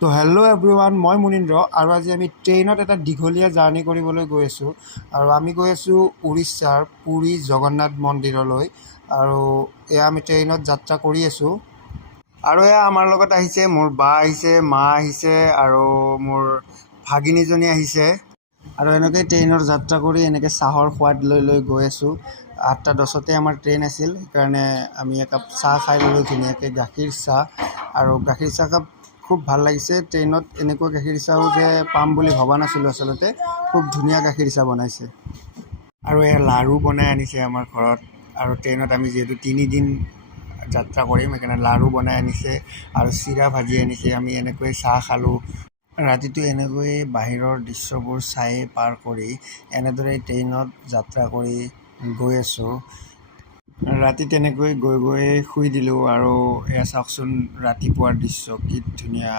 তো hello' everyone, মই মুনীন্দ্ৰ আৰু আজি আমি ট্ৰেইনত এটা দীঘলীয়া জাৰ্ণি কৰিবলৈ গৈ আছোঁ। আৰু আমি গৈ আছোঁ উৰিষ্যাৰ পুৰী জগন্নাথ মন্দিৰলৈ। আৰু এয়া আমি ট্ৰেইনত যাত্ৰা কৰি আছোঁ। আৰু এয়া আমাৰ লগত আহিছে মোৰ বা আহিছে, মা আহিছে আৰু মোৰ ভাগিনীজনী আহিছে। আৰু এনেকৈ ট্ৰেইনৰ যাত্ৰা কৰি এনেকৈ চাহৰ সোৱাদ লৈ লৈ গৈ আছোঁ। 8:10 আমাৰ ট্ৰেইন আছিল, সেইকাৰণে আমি একাপ চাহ খাই ল'লোঁ, ধুনীয়াকৈ গাখীৰ চাহ। আৰু গাখীৰ চাহকাপ খুব ভাল লাগিছে। ট্ৰেইনত এনেকুৱা গাখীৰ চাহো যে পাম বুলি ভবা নাছিলোঁ আচলতে। খুব ধুনীয়া গাখীৰ চাহ বনাইছে। আৰু এয়া লাড়ু বনাই আনিছে আমাৰ ঘৰত। আৰু ট্ৰেইনত আমি যিহেতু 3 দিন যাত্ৰা কৰিম, সেইকাৰণে লাড়ু বনাই আনিছে আৰু চিৰা ভাজি আনিছে। আমি এনেকৈ চাহ খালোঁ। ৰাতিটো এনেকৈয়ে বাহিৰৰ দৃশ্যবোৰ চাই পাৰ কৰি এনেদৰে ট্ৰেইনত যাত্ৰা কৰি গৈ আছোঁ। ৰাতি তেনেকৈ গৈ গৈ শুই দিলোঁ। আৰু এয়া চাওকচোন, ৰাতিপুৱাৰ দৃশ্য কি ধুনীয়া।